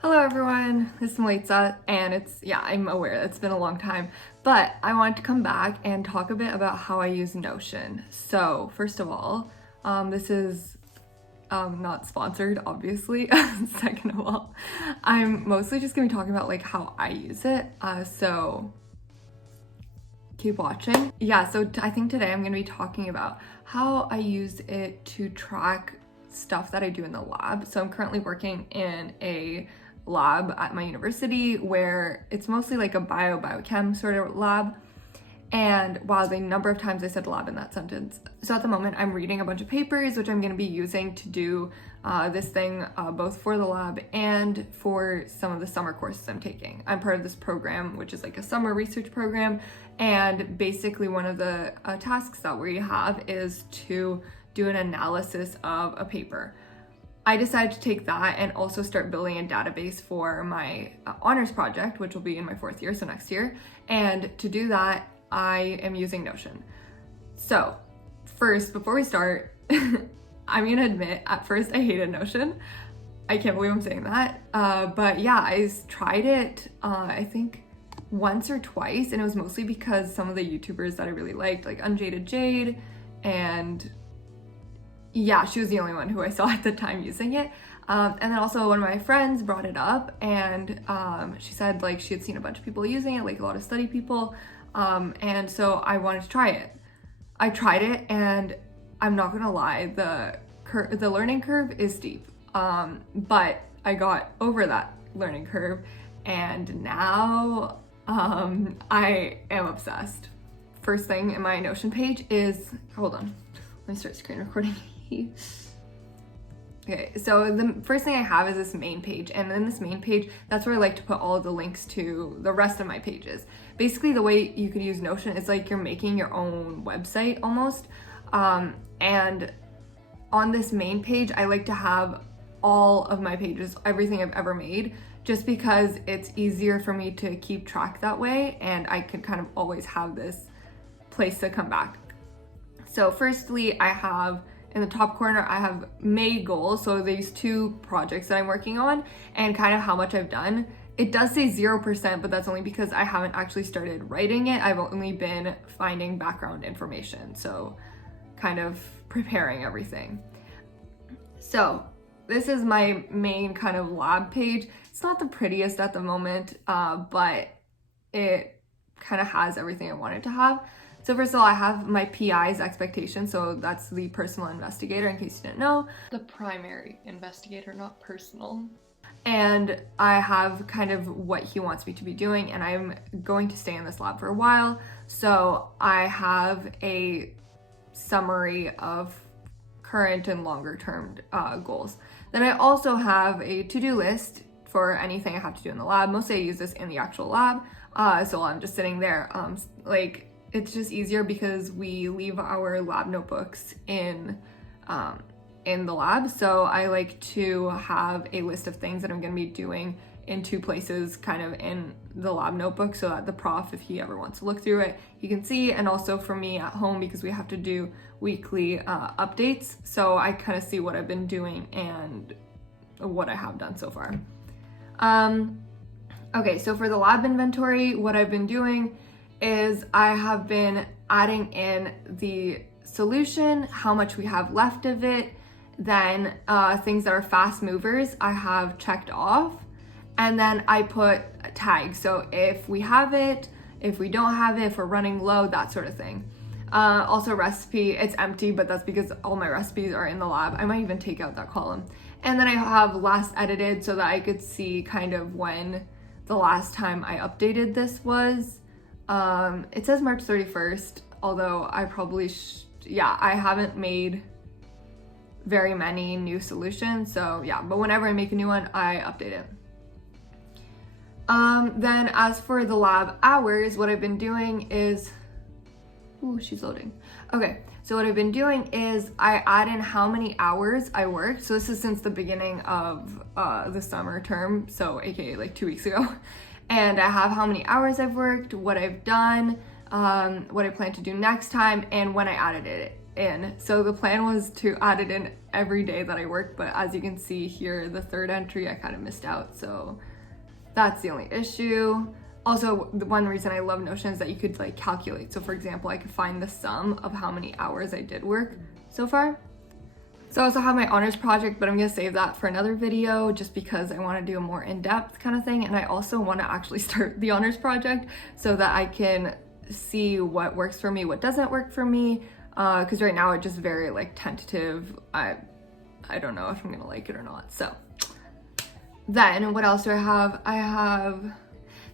Hello everyone, this is Melitza, and I'm aware it's been a long time, but I wanted to come back and talk a bit about how I use Notion. So first of all, this is not sponsored, obviously. Second of all, I'm mostly just gonna be talking about like how I use it, so keep watching. Yeah, so I think today I'm gonna be talking about how I use it to track stuff that I do in the lab. So I'm currently working in a lab at my university where it's mostly like a biochem sort of lab. And wow, the number of times I said lab in that sentence. So at the moment I'm reading a bunch of papers, which I'm going to be using to do this thing both for the lab and for some of the summer courses I'm taking. I'm part of this program, which is like a summer research program. And basically one of the tasks that we have is to do an analysis of a paper. I decided to take that and also start building a database for my honors project, which will be in my fourth year, so next year. And to do that, I am using Notion. So first, before we start, I'm gonna admit, at first I hated Notion. I can't believe I'm saying that. But yeah, I tried it, I think once or twice, and it was mostly because some of the YouTubers that I really liked, like Unjaded Jade, and yeah, she was the only one who I saw at the time using it. And then also one of my friends brought it up, and she said like she had seen a bunch of people using it, like a lot of study people. And so I wanted to try it. I tried it, and I'm not gonna lie, the learning curve is steep. But I got over that learning curve, and now I am obsessed. First thing in my Notion page is, hold on, let me start screen recording. Okay, so the first thing I have is this main page, and in this main page, that's where I like to put all of the links to the rest of my pages. Basically, the way you could use Notion is like you're making your own website almost. And on this main page, I like to have all of my pages, everything I've ever made, just because it's easier for me to keep track that way, and I can kind of always have this place to come back. So firstly, I have in the top corner, I have made goals. So these two projects that I'm working on and kind of how much I've done. It does say 0%, but that's only because I haven't actually started writing it. I've only been finding background information. So kind of preparing everything. So this is my main kind of lab page. It's not the prettiest at the moment, but it kind of has everything I wanted to have. So first of all, I have my PI's expectation. So that's the personal investigator, in case you didn't know. The primary investigator, not personal. And I have kind of what he wants me to be doing, and I'm going to stay in this lab for a while. So I have a summary of current and longer term goals. Then I also have a to-do list for anything I have to do in the lab. Mostly I use this in the actual lab. So I'm just sitting there, it's just easier because we leave our lab notebooks in the lab. So I like to have a list of things that I'm going to be doing in two places kind of in the lab notebook, so that the prof, if he ever wants to look through it, he can see. And also for me at home, because we have to do weekly updates. So I kind of see what I've been doing and what I have done so far. Okay, so for the lab inventory, what I've been doing is I have been adding in the solution, how much we have left of it, then things that are fast movers I have checked off, and then I put tags. So if we have it, if we don't have it, if we're running low, that sort of thing. Also recipe, it's empty, but that's because all my recipes are in the lab. I might even take out that column. And then I have last edited so that I could see kind of when the last time I updated this was. It says March 31st, although I probably, I haven't made very many new solutions. So yeah, but whenever I make a new one, I update it. Then as for the lab hours, what I've been doing is, ooh, she's loading. Okay, so what I've been doing is I add in how many hours I worked. So this is since the beginning of the summer term, so aka like 2 weeks ago. And I have how many hours I've worked, what I've done, what I plan to do next time, and when I added it in. So the plan was to add it in every day that I work, but as you can see here, the third entry, I kind of missed out. So that's the only issue. Also, the one reason I love Notion is that you could like calculate. So for example, I could find the sum of how many hours I did work so far. So I also have my honors project, but I'm gonna save that for another video just because I wanna do a more in-depth kind of thing. And I also wanna actually start the honors project so that I can see what works for me, what doesn't work for me. Because right now it's just very like tentative. I don't know if I'm gonna like it or not. So then what else do I have?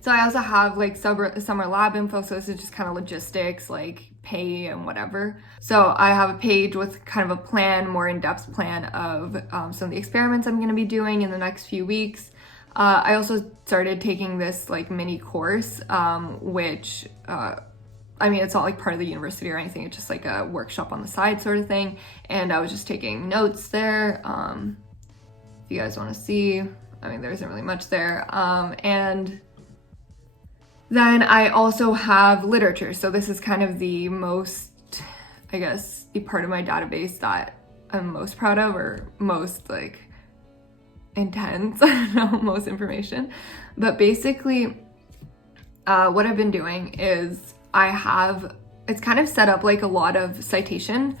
So I also have like summer lab info. So this is just kind of logistics, like pay and whatever. So I have a page with kind of a plan, more in-depth plan of some of the experiments I'm gonna be doing in the next few weeks. I also started taking this like mini course, which, I mean, it's not like part of the university or anything. It's just like a workshop on the side sort of thing. And I was just taking notes there. If you guys wanna see, I mean, there isn't really much there. And then I also have literature. So this is kind of the most, I guess, the part of my database that I'm most proud of, or most like intense, I don't know, most information. But basically, what I've been doing is it's kind of set up like a lot of citation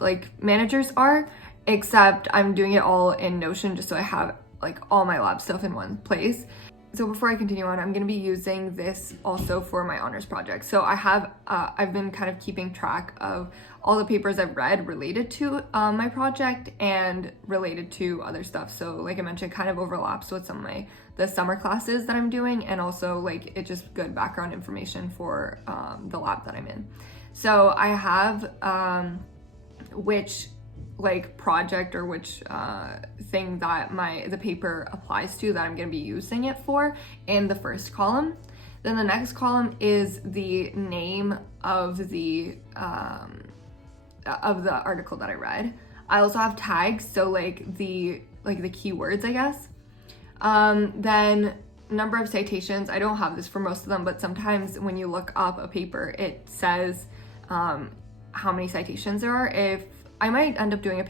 like managers are, except I'm doing it all in Notion just so I have like all my lab stuff in one place. So before I continue on, I'm gonna be using this also for my honors project. So I've been kind of keeping track of all the papers I've read related to my project and related to other stuff. So like I mentioned, it kind of overlaps with some of the summer classes that I'm doing, and also like it's just good background information for the lab that I'm in. So I have which like project or which thing that the paper applies to that I'm going to be using it for in the first column. Then the next column is the name of the article that I read. I also have tags, so like the keywords, I guess. Then number of citations. I don't have this for most of them, but sometimes when you look up a paper, it says how many citations there are. I might end up doing I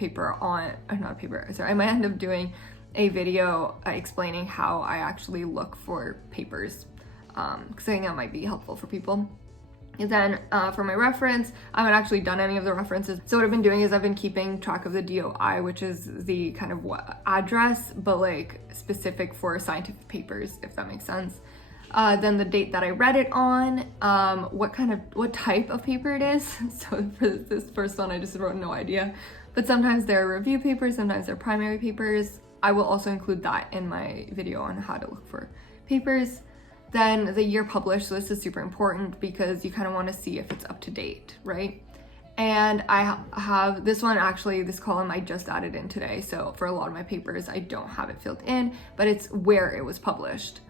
might end up doing a video explaining how I actually look for papers, because I think that might be helpful for people. And then for my reference, I haven't actually done any of the references. So what I've been doing is I've been keeping track of the DOI, which is the kind of address, but like specific for scientific papers, if that makes sense. Then the date that I read it on, what type of paper it is. So for this first one, I just wrote no idea. But sometimes they're review papers, sometimes they're primary papers. I will also include that in my video on how to look for papers. Then the year published, so this is super important because you kind of want to see if it's up to date, right? And I have this one, actually, this column I just added in today. So for a lot of my papers, I don't have it filled in, but it's where it was published.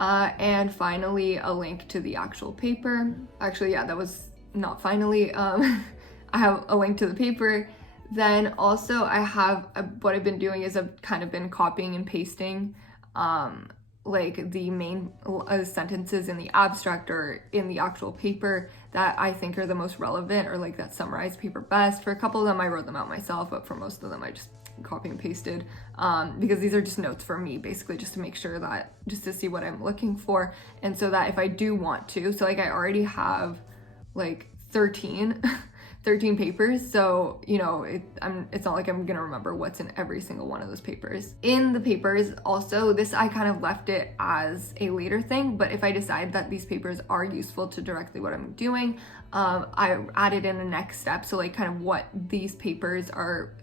And finally, a link to the actual paper. Actually, yeah, that was not finally. I have a link to the paper. Then also I have, what I've been doing is I've kind of been copying and pasting like the main sentences in the abstract or in the actual paper that I think are the most relevant, or like that summarize paper best. For a couple of them, I wrote them out myself, but for most of them, I just copy and pasted because these are just notes for me, basically just to make sure that, just to see what I'm looking for. And so that if I do want to, so like I already have like 13 papers, so you know it's not like I'm gonna remember what's in every single one of those papers. In the papers also, this I kind of left it as a later thing, but if I decide that these papers are useful to directly what I'm doing, I added in a next step, so like kind of what these papers are,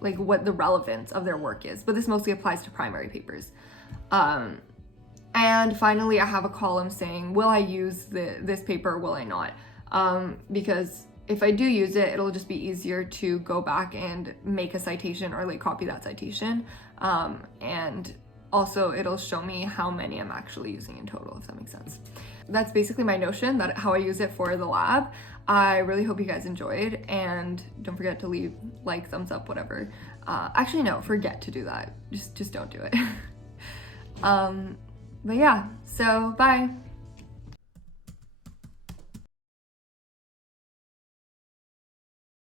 like what the relevance of their work is, but this mostly applies to primary papers. And finally, I have a column saying, will I use this paper or will I not? Because if I do use it, it'll just be easier to go back and make a citation or like copy that citation. And also it'll show me how many I'm actually using in total, if that makes sense. That's basically my Notion, how I use it for the lab. I really hope you guys enjoyed, and don't forget to leave like, thumbs up, whatever. Actually, no, forget to do that. Just don't do it. But yeah, so bye.